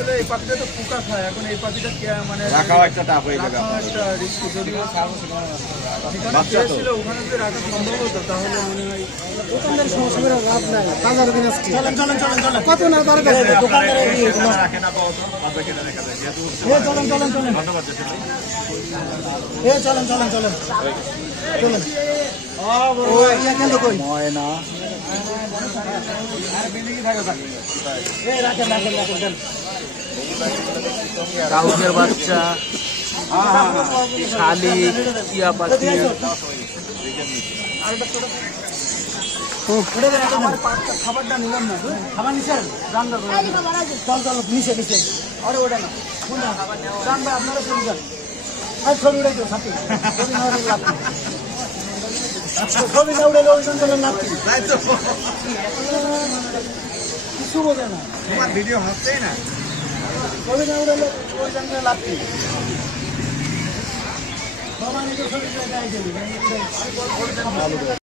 আসলে এই পাখিটা তো পোকা খায়, এখন এই পাখিটা মানে রাখাও একটা টাফ হয়ে যাবে একটা রিস্ক। যদিও যেখানে ছিল ওখানে যদি রাখা সম্ভব হতো তাহলে মনে হয় দোকানদার সমস্যা করে লাভ নাই। বাজার কিনে চলেন চলেন চলেন চলেন কত না তার কাছে দোকানদারের রাখে না পাওয়া তো বাজার কিনে রেখে দেয় যেহেতু চলেন চলেন চলেন ধন্যবাদ চলেন চলেন চলেন চলেন ও ইয়া কেন কই ময়না রাখেন রাখেন রাখেন কাউকের বাচ্চা, শালিক, টিয়া পাখি। খাবারটা নিলাম না, খাবার নিছেন রান্না চল চল নিচে নিচে আরে ওটা না রান্না আপনারা চলে যান। আর ছবি উড়াইতো সাথে ছবি না উড়াইলে ওই জন্য লাভ কিছু বোঝে না, তোমার ভিডিও হচ্ছেই না। ছবি না উড়াইলে ওই জন্য লাভ কি বাবা নিজে ছবি